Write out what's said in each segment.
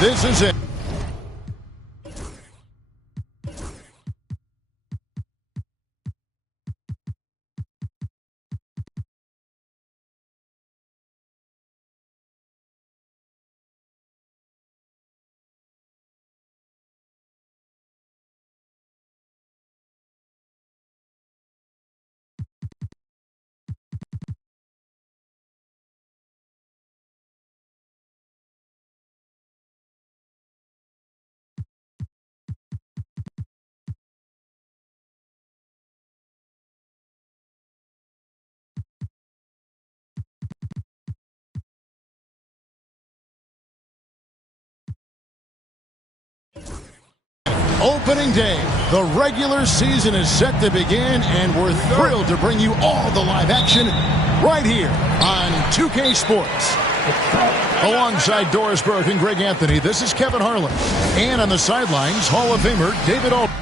This is it. Opening day. The regular season is set to begin, and we're thrilled to bring you all the live action right here on 2K Sports. Alongside Doris Burke and Greg Anthony, this is Kevin Harlan. And on the sidelines, Hall of Famer David Aldridge.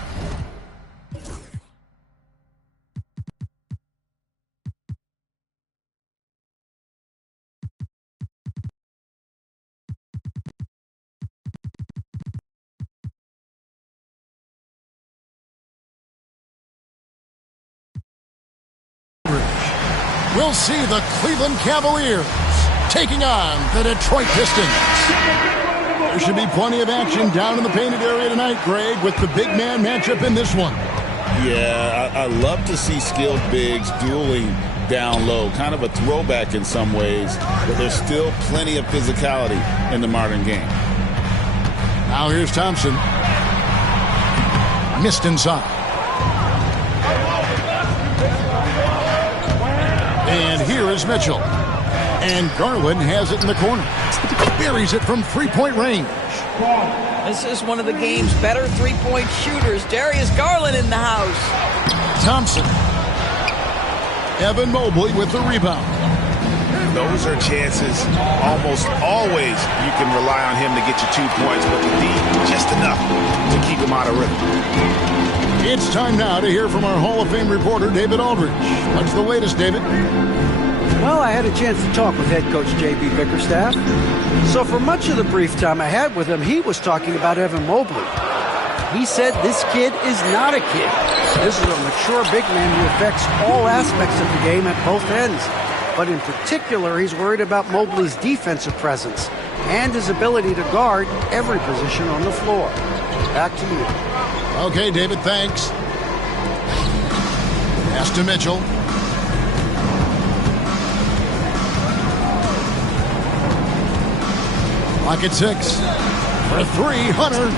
We'll see the Cleveland Cavaliers taking on the Detroit Pistons. There should be plenty of action down in the painted area tonight, Greg, with the big man matchup in this one. Yeah, I love to see skilled bigs dueling down low. Kind of a throwback in some ways, but there's still plenty of physicality in the modern game. Now here's Thompson. Missed inside. And here is Mitchell. And Garland has it in the corner. Buries it from three-point range. This is one of the game's better three-point shooters. Darius Garland in the house. Thompson. Evan Mobley with the rebound. Those are chances almost always you can rely on him to get you 2 points, but the D just enough to keep him out of rhythm. It's time now to hear from our Hall of Fame reporter, David Aldridge. What's the latest, David? Well, I had a chance to talk with head coach J.B. Bickerstaff. So for much of the brief time I had with him, he was talking about Evan Mobley. He said this kid is not a kid. This is a mature big man who affects all aspects of the game at both ends. But in particular, he's worried about Mobley's defensive presence and his ability to guard every position on the floor. Back to you. Okay, David, thanks. Pass to Mitchell. Clock at 6. For 3, Hunter.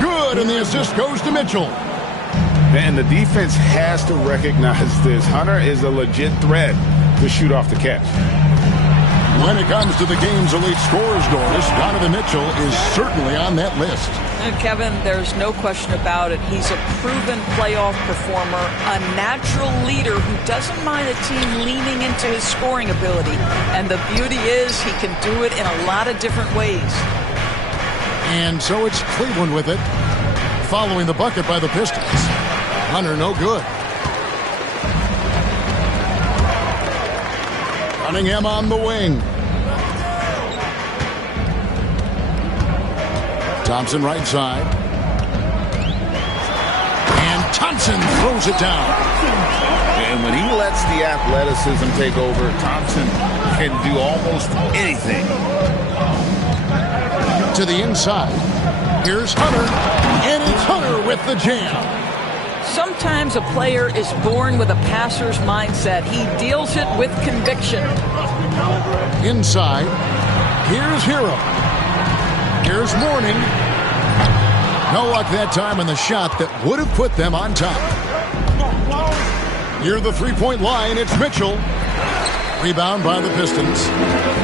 Good, and the assist goes to Mitchell. And the defense has to recognize this. Hunter is a legit threat to shoot off the catch. When it comes to the game's elite scorers, Doris, Donovan Mitchell is certainly on that list. And Kevin, there's no question about it. He's a proven playoff performer, a natural leader who doesn't mind a team leaning into his scoring ability. And the beauty is he can do it in a lot of different ways. And so it's Cleveland with it, following the bucket by the Pistons. Hunter, no good. Cunningham on the wing. Thompson right side. And Thompson throws it down. And when he lets the athleticism take over, Thompson can do almost anything. To the inside. Here's Hunter. And it's Hunter with the jam. Sometimes a player is born with a passer's mindset. He deals it with conviction. Inside. Here's Hero. Here's Mourning. No luck that time on the shot that would have put them on top. Near the three-point line, it's Mitchell. Rebound by the Pistons.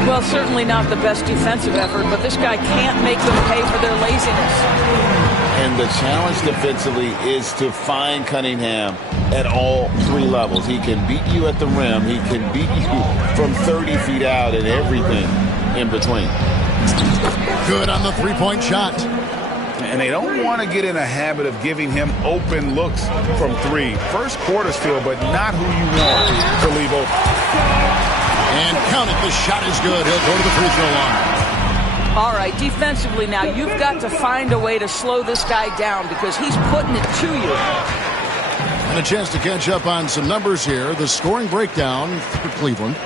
Well, certainly not the best defensive effort, but this guy can't make them pay for their laziness. And the challenge defensively is to find Cunningham at all 3 levels. He can beat you at the rim. He can beat you from 30 feet out and everything. in between. Good on the three-point shot. And they don't want to get in a habit of giving him open looks from three. First quarter still, but not who you want to leave open. And count it, the shot is good. He'll go to the free throw line. All right, defensively now, you've got to find a way to slow this guy down because he's putting it to you. And a chance to catch up on some numbers here. The scoring breakdown for Cleveland.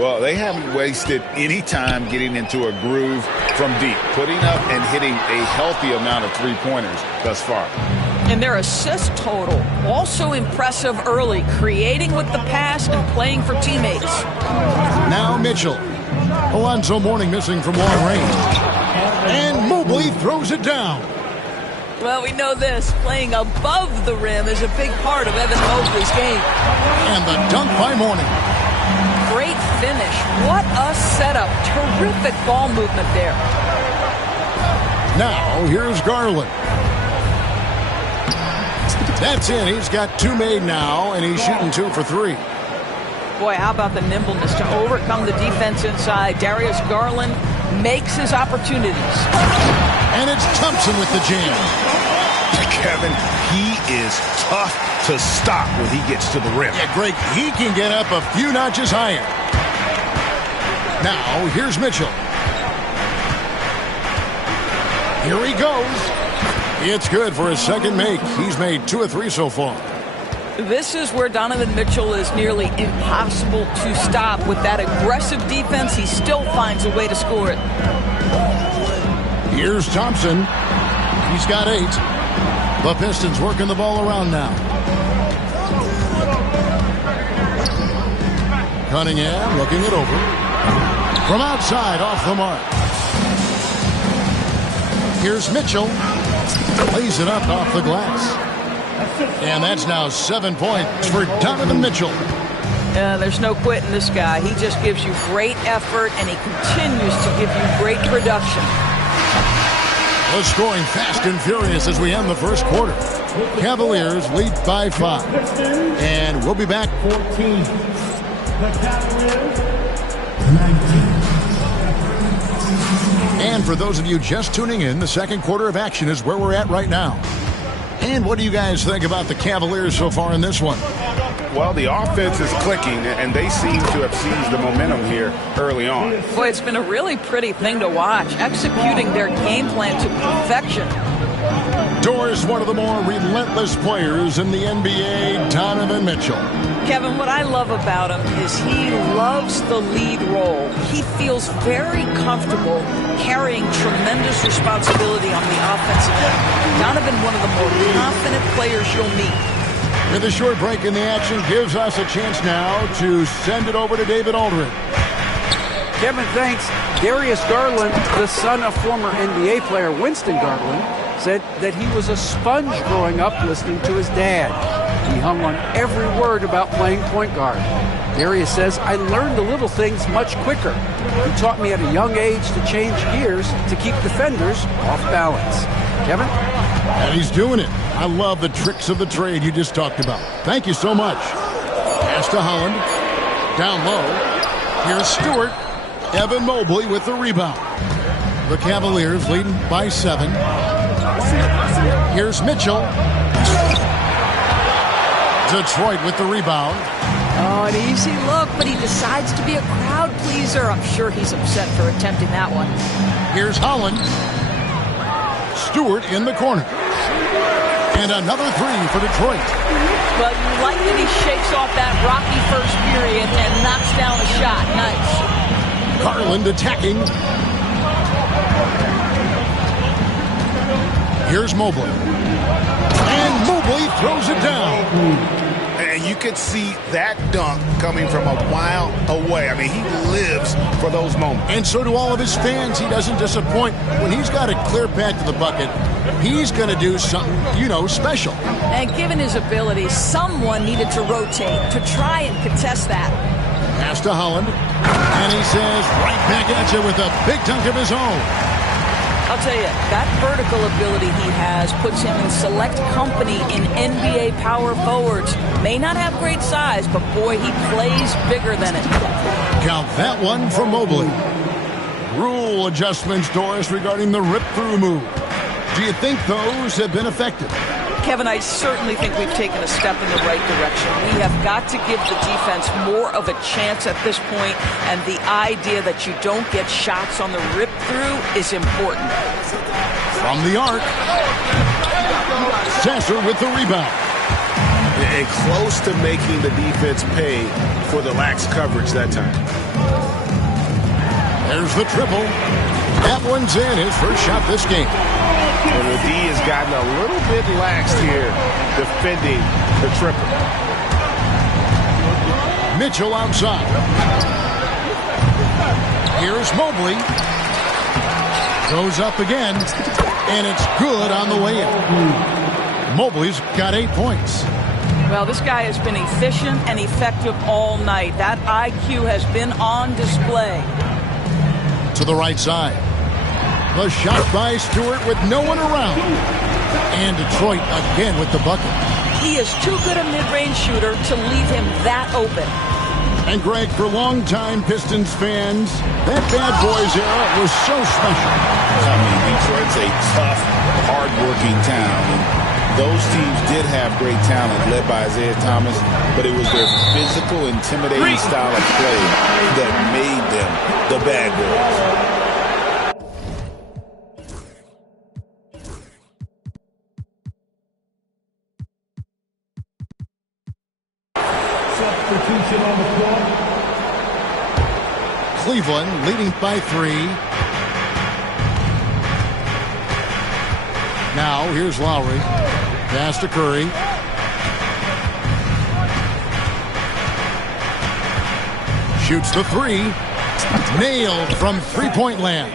Well, they haven't wasted any time getting into a groove from deep, putting up and hitting a healthy amount of three-pointers thus far. And their assist total, also impressive early, creating with the pass and playing for teammates. Now Mitchell. Alonzo Mourning missing from long range. And Mobley throws it down. Well, we know this. Playing above the rim is a big part of Evan Mobley's game. And the dunk by Mourning. Great finish. What a setup. Terrific ball movement there. Now, here's Garland. That's in. He's got two made now, and he's shooting 2 for 3. Boy, how about the nimbleness to overcome the defense inside. Darius Garland makes his opportunities. And it's Thompson with the jam. Kevin, he is tough to stop when he gets to the rim. Yeah, Greg, he can get up a few notches higher. Now, here's Mitchell. Here he goes. It's good for his second make. He's made 2 of 3 so far. This is where Donovan Mitchell is nearly impossible to stop. With that aggressive defense, he still finds a way to score it. Here's Thompson. He's got 8. The Pistons working the ball around now. Cunningham looking it over. From outside, off the mark. Here's Mitchell. Lays it up off the glass. And that's now 7 points for Donovan Mitchell. There's no quitting this guy. He just gives you great effort, and he continues to give you great production. The scoring fast and furious as we end the first quarter. Cavaliers lead by 5. And we'll be back. 14. The Cavaliers, 19. And for those of you just tuning in, the second quarter of action is where we're at right now. And what do you guys think about the Cavaliers so far in this one? Well, the offense is clicking, and they seem to have seized the momentum here early on. Boy, it's been a really pretty thing to watch, executing their game plan to perfection. Doors, one of the more relentless players in the NBA, Donovan Mitchell. Kevin, what I love about him is he loves the lead role. He feels very comfortable carrying tremendous responsibility on the offensive end. Donovan, one of the more confident players you'll meet. With a short break in the action, gives us a chance now to send it over to David Aldridge. Kevin, thanks. Darius Garland, the son of former NBA player Winston Garland, said that he was a sponge growing up listening to his dad. He hung on every word about playing point guard. Darius says, I learned the little things much quicker. He taught me at a young age to change gears to keep defenders off balance. Kevin? And he's doing it. I love the tricks of the trade you just talked about. Thank you so much. Pass to Holland. Down low. Here's Stewart. Evan Mobley with the rebound. The Cavaliers leading by 7. Here's Mitchell. Detroit with the rebound. Oh, an easy look, but he decides to be a crowd pleaser. I'm sure he's upset for attempting that one. Here's Holland. Stewart in the corner. And another 3 for Detroit. Well, you like that he shakes off that rocky first period and knocks down a shot. Nice. Garland attacking. Here's Mobley. And Mobley throws it down. And you could see that dunk coming from a while away. I mean, he lives for those moments. And so do all of his fans. He doesn't disappoint. When he's got a clear path to the bucket, he's going to do something, special. And given his ability, someone needed to rotate to try and contest that. Pass to Holland. And he says, right back at you with a big dunk of his own. I'll tell you, that vertical ability he has puts him in select company in NBA power forwards. May not have great size, but boy, he plays bigger than it. Count that one from Mobley. Rule adjustments, Doris, regarding the rip-through move. Do you think those have been effective? Kevin, I certainly think we've taken a step in the right direction. We have got to give the defense more of a chance at this point, and the idea that you don't get shots on the rip-through is important. From the arc, Sasser with the rebound. And close to making the defense pay for the lax coverage that time. There's the triple. That one's in, his first shot this game. And the D has gotten a little bit laxed here defending the triple. Mitchell outside. Here's Mobley. Goes up again, and it's good on the way in. Mobley's got 8 points. Well, this guy has been efficient and effective all night. That IQ has been on display. To the right side. The shot by Stewart with no one around. And Detroit again with the bucket. He is too good a mid-range shooter to leave him that open. And Greg, for longtime Pistons fans, that Bad Boys era was so special. I mean, Detroit's a tough, hard-working town. And those teams did have great talent led by Isaiah Thomas, but it was their physical, intimidating style of play that made them the Bad Boys. Substitution on the court. Cleveland leading by 3. Now, here's Lowry. Pass to Curry. Shoots the 3. Nailed from three-point land.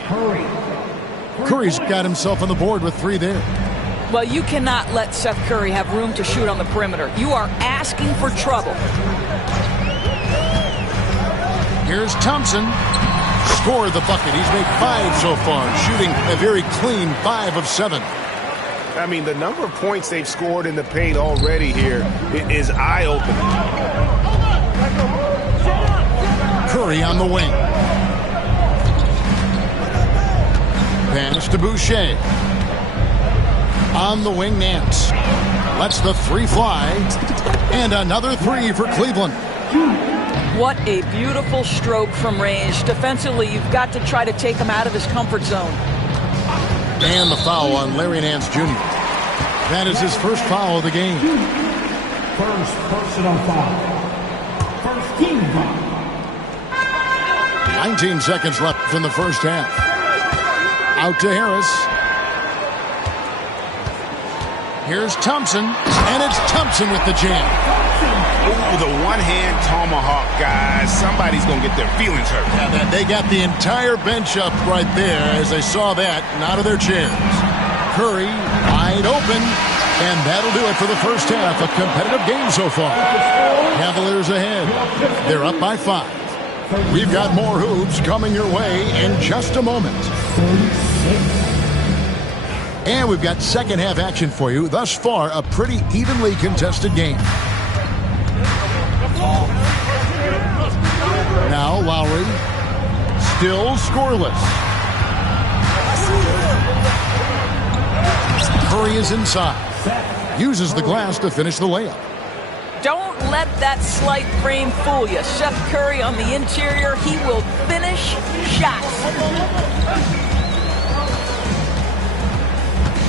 Curry's got himself on the board with 3 there. Well, you cannot let Seth Curry have room to shoot on the perimeter. You are asking for trouble. Here's Thompson. Scored the bucket. He's made 5 so far, shooting a very clean 5 of 7. I mean, the number of points they've scored in the paint already here is eye-opening. Curry on the wing. Pass to Boucher. On the wing, Nance. Lets the 3 fly. And another 3 for Cleveland. What a beautiful stroke from range. Defensively, you've got to try to take him out of his comfort zone. And the foul on Larry Nance Jr. That is his first foul of the game. First personal foul. First team foul. 19 seconds left in the first half. Out to Harris. Here's Thompson, and it's Thompson with the jam. Ooh, the one-hand tomahawk, guys. Somebody's going to get their feelings hurt. Yeah, they got the entire bench up right there as they saw that and out of their chairs. Curry wide open, and that'll do it for the first half. A competitive game so far. Cavaliers ahead. They're up by 5. We've got more hoops coming your way in just a moment. And we've got second half action for you. Thus far, a pretty evenly contested game. Now Lowry, still scoreless. Curry is inside. Uses the glass to finish the layup. Don't let that slight frame fool you. Seth Curry on the interior, he will finish shots.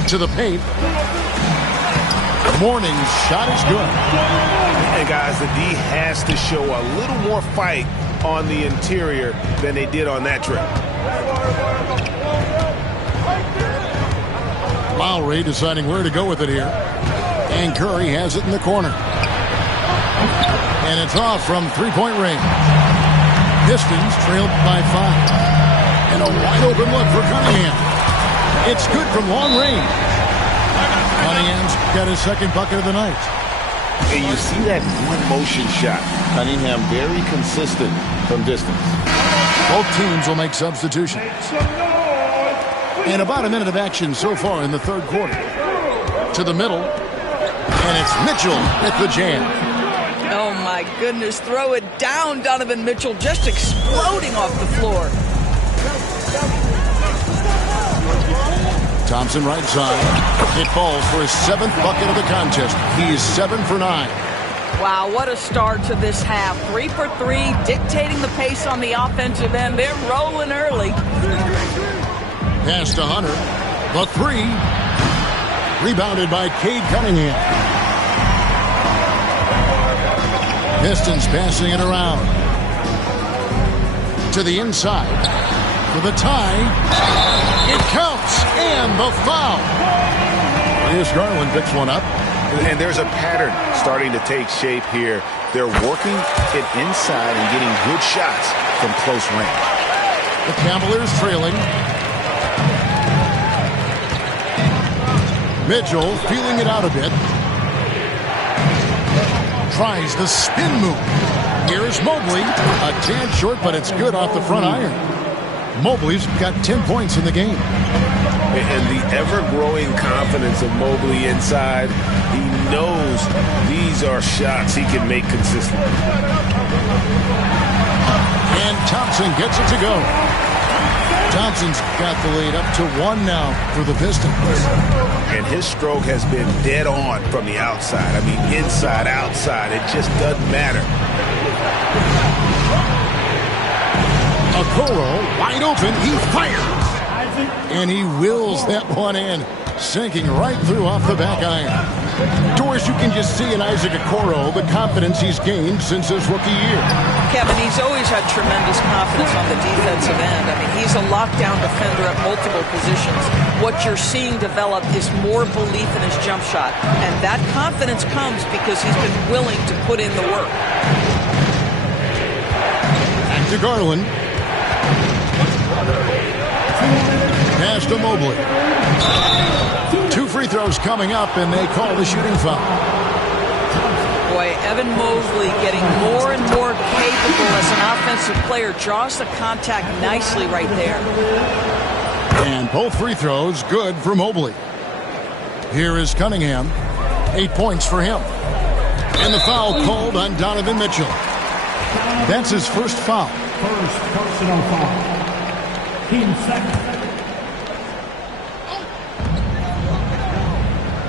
To the paint. Mourning's shot is good. And guys, the D has to show a little more fight on the interior than they did on that trip. Lowry deciding where to go with it here. And Curry has it in the corner. And it's off from three-point range. Pistons trailed by 5. And a wide open look for Cunningham. It's good from long range. Cunningham's got his second bucket of the night. And you see that one-motion shot. Cunningham very consistent from distance. Both teams will make substitutions. And about a minute of action so far in the third quarter. To the middle. And it's Mitchell at the jam. Oh, my goodness. Throw it down, Donovan Mitchell, just exploding off the floor. Thompson right side. It falls for his 7th bucket of the contest. He's 7 for 9. Wow, what a start to this half. 3 for 3, dictating the pace on the offensive end. They're rolling early. Pass to Hunter. The 3. Rebounded by Cade Cunningham. Pistons passing it around. To the inside. For the tie. It counts. And the foul. Here's Garland, picks one up. And there's a pattern starting to take shape here. They're working it inside and getting good shots from close range. The Cavaliers trailing. Mitchell feeling it out a bit. Tries the spin move. Here's Mobley. A tad short, but it's good off the front iron. Mobley's got 10 points in the game. And the ever-growing confidence of Mobley inside. He knows these are shots he can make consistently. And Thompson gets it to go. Thompson's got the lead up to 1 now for the Pistons. And his stroke has been dead on from the outside. I mean, inside, outside. It just doesn't matter. Okoro wide open. He fires. And he wills that one in, sinking right through off the back iron. Doris, you can just see in Isaac Okoro the confidence he's gained since his rookie year. Kevin, he's always had tremendous confidence on the defensive end. I mean, he's a lockdown defender at multiple positions. What you're seeing develop is more belief in his jump shot. And that confidence comes because he's been willing to put in the work. Back to Garland. Pass to Mobley. 2 free throws coming up, and they call the shooting foul. Boy, Evan Mobley getting more and more capable as an offensive player. Draws the contact nicely right there. And both free throws good for Mobley. Here is Cunningham. 8 points for him. And the foul called on Donovan Mitchell. That's his first foul. First personal foul. Team second.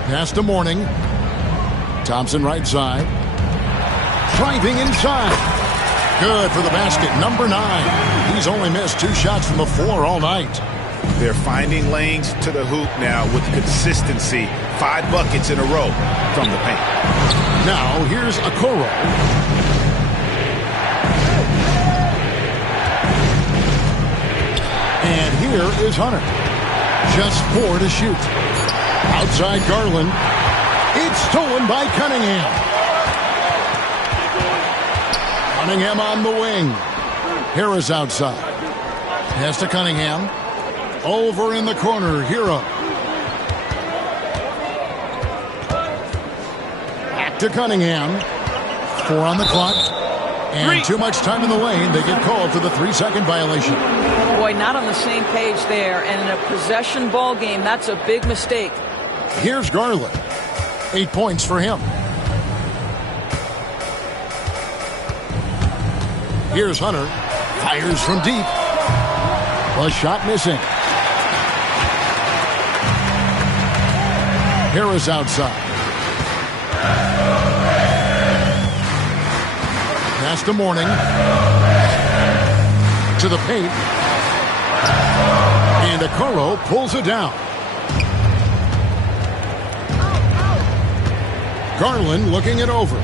Pass to Mourning. Thompson right side. Driving inside. Good for the basket. Number 9. He's only missed 2 shots from the floor all night. They're finding lanes to the hoop now with consistency. 5 buckets in a row from the paint. Now here's Okoro. And here is Hunter. Just 4 to shoot. Outside Garland. It's stolen by Cunningham. Cunningham on the wing. Harris outside. Pass to Cunningham. Over in the corner, Hero. Back to Cunningham. 4 on the clock. And too much time in the lane. They get called for the 3-second violation. Boy, not on the same page there. And in a possession ball game, that's a big mistake. Here's Garland. 8 points for him. Here's Hunter. Fires from deep. A shot missing. Harris outside. Pass to Mourning. To the paint. And Okoro pulls it down. Garland looking it over.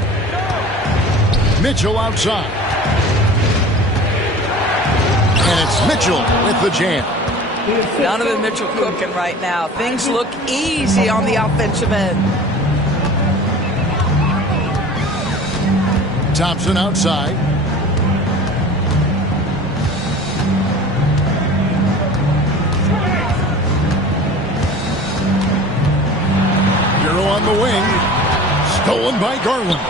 Mitchell outside. And it's Mitchell with the jam. Donovan Mitchell cooking right now. Things look easy on the offensive end. Thompson outside. Hero on the wing. Stolen by Garland.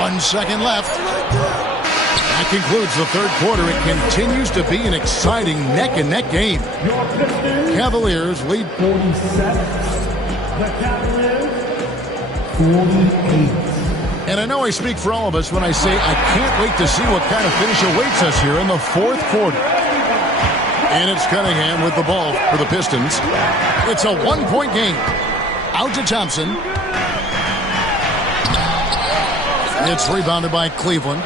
1 second left. That concludes the third quarter. It continues to be an exciting neck-and-neck game. Cavaliers lead 47. The Cavaliers 48. And I know I speak for all of us when I say I can't wait to see what kind of finish awaits us here in the fourth quarter. And it's Cunningham with the ball for the Pistons. It's a one-point game. Out to Thompson. It's rebounded by Cleveland.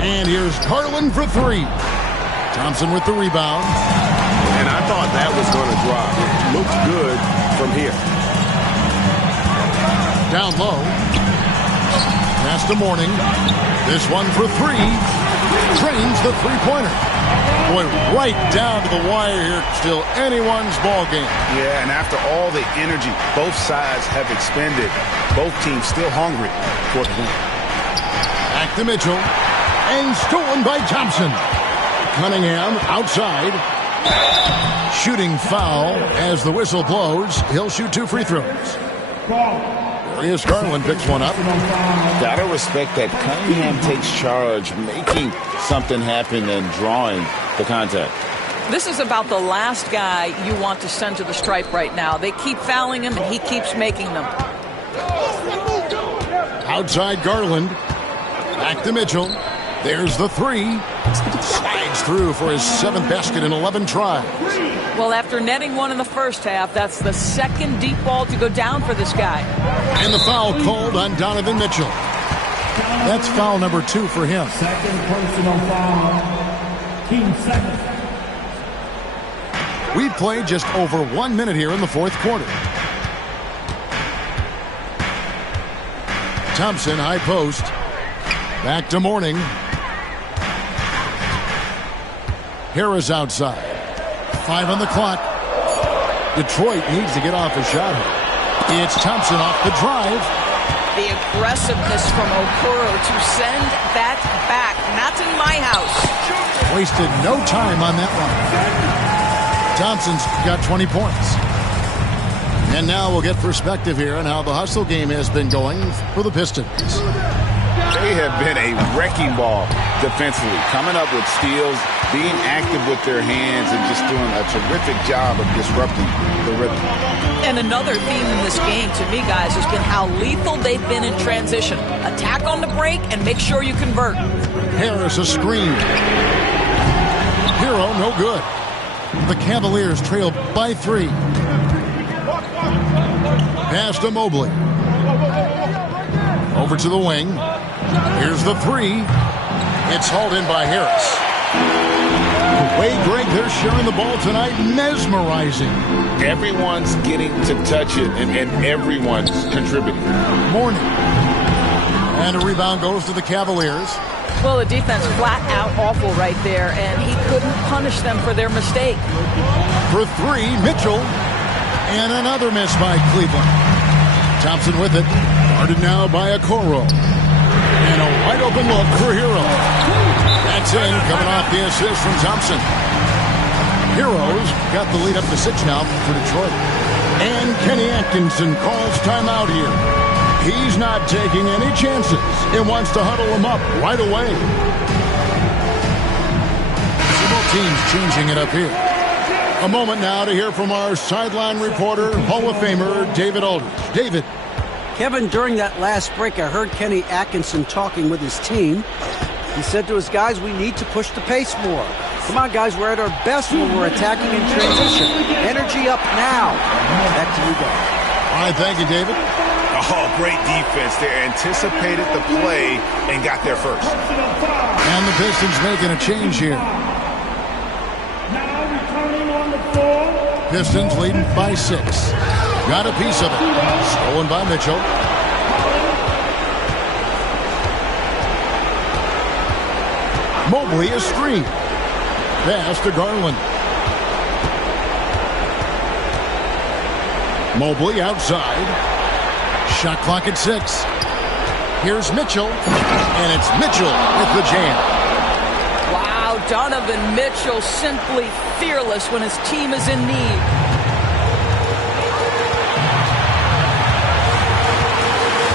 And here's Garland for three. Thompson with the rebound. And I thought that was going to drop. It looked good from here. Down low. Pass to Mourning. This one for three. Drains the three-pointer. Boy, right down to the wire here. Still anyone's ball game. Yeah, and after all the energy both sides have expended, both teams still hungry for the win. Back to Mitchell. And stolen by Thompson. Cunningham outside. Shooting foul as the whistle blows. He'll shoot 2 free throws. Darius Garland picks one up. Gotta respect that Cunningham takes charge, making something happen and drawing the contact. This is about the last guy you want to send to the stripe right now. They keep fouling him, and he keeps making them. Outside Garland. Back to Mitchell. There's the three. Slides through for his 7th basket in 11 tries. Well, after netting one in the first half, that's the second deep ball to go down for this guy. And the foul called on Donovan Mitchell. That's foul number 2 for him. Second personal foul. Team second. We've played just over 1 minute here in the 4th quarter. Thompson, high post. Back to Mourning. Harris outside. 5 on the clock. Detroit needs to get off a shot. It's Thompson off the drive. The aggressiveness from Okoro to send that back. Not in my house. Wasted no time on that one. Thompson's got 20 points. And now we'll get perspective here on how the hustle game has been going for the Pistons. They have been a wrecking ball defensively, coming up with steals, being active with their hands, and just doing a terrific job of disrupting the rhythm. And another theme in this game, to me, guys, has been how lethal they've been in transition. Attack on the break and make sure you convert. Harris a screen. Hero no good. The Cavaliers trail by 3. Pass to Mobley. Over to the wing. Here's the three. It's hauled in by Harris. The way, Greg, they're sharing the ball tonight, mesmerizing. Everyone's getting to touch it, and everyone's contributing. Mourning. And a rebound goes to the Cavaliers. Well, the defense flat out awful right there, and he couldn't punish them for their mistake. For 3, Mitchell. And another miss by Cleveland. Thompson with it. Guarded now by Okoro. And a wide open look for Hero. That's in, coming off the assist from Thompson. Heroes got the lead up to 6 now for Detroit. And Kenny Atkinson calls timeout here. He's not taking any chances and wants to huddle him up right away. Both teams changing it up here. A moment now to hear from our sideline reporter, Hall of Famer David Aldridge. David. Kevin, during that last break, I heard Kenny Atkinson talking with his team. He said to his guys, we need to push the pace more. Come on, guys, we're at our best when we're attacking in transition. Energy up now. Back to you guys. All right, thank you, David. Oh, great defense. They anticipated the play and got there first. And the Pistons making a change here. Now returning on the floor. Pistons leading by 6. Got a piece of it. Stolen by Mitchell. Mobley a screen. Pass to Garland. Mobley outside. Shot clock at 6. Here's Mitchell. And it's Mitchell with the jam. Wow, Donovan Mitchell simply fearless when his team is in need.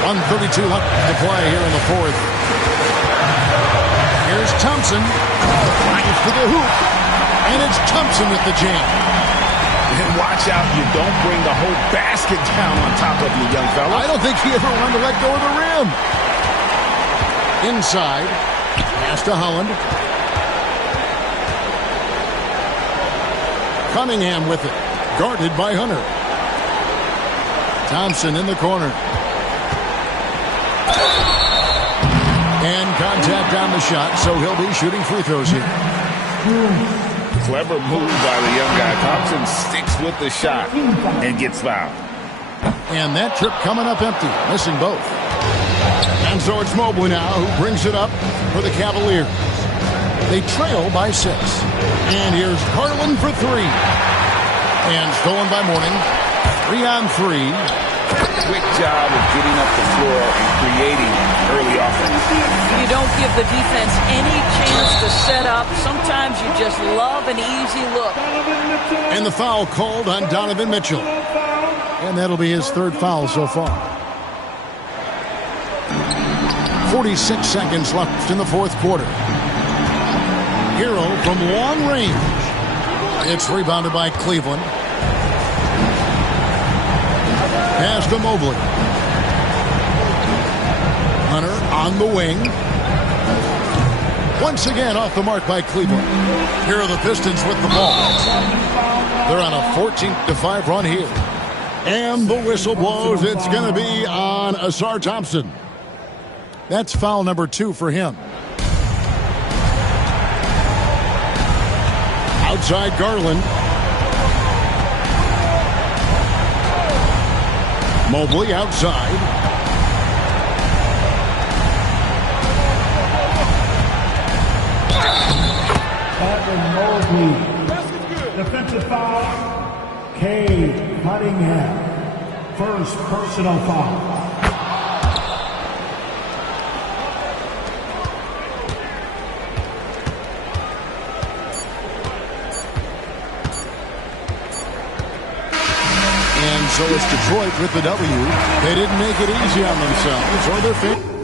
.132 left to play here in the 4th. Here's Thompson. Drives to the hoop. And it's Thompson with the jam. And watch out, you don't bring the whole basket down on top of you, young fella. I don't think he ever wanted to let go of the rim. Inside. Pass to Holland. Cunningham with it. Guarded by Hunter. Thompson in the corner. And contact on the shot, so he'll be shooting free throws here. Clever move by the young guy. Thompson sticks with the shot and gets fouled. And that trip coming up empty, missing both. And so it's Mobley now who brings it up for the Cavaliers. They trail by 6. And here's Garland for 3. And stolen by Mourning. 3 on 3. Quick job of getting up the floor and creating early offense. You don't give the defense any chance to set up. Sometimes you just love an easy look. And the foul called on Donovan Mitchell. And that'll be his 3rd foul so far. 46 seconds left in the 4th quarter. Hero from long range. It's rebounded by Cleveland. Pass to Mobley. Hunter on the wing. Once again off the mark by Cleveland. Here are the Pistons with the ball. They're on a 14-5 run here. And the whistle blows. It's going to be on Ausar Thompson. That's foul number 2 for him. Outside Garland. Mobley outside. Evan Mobley. Defensive foul. Cade Cunningham. First personal foul. So it's Detroit with the W. They didn't make it easy on themselves or their fans.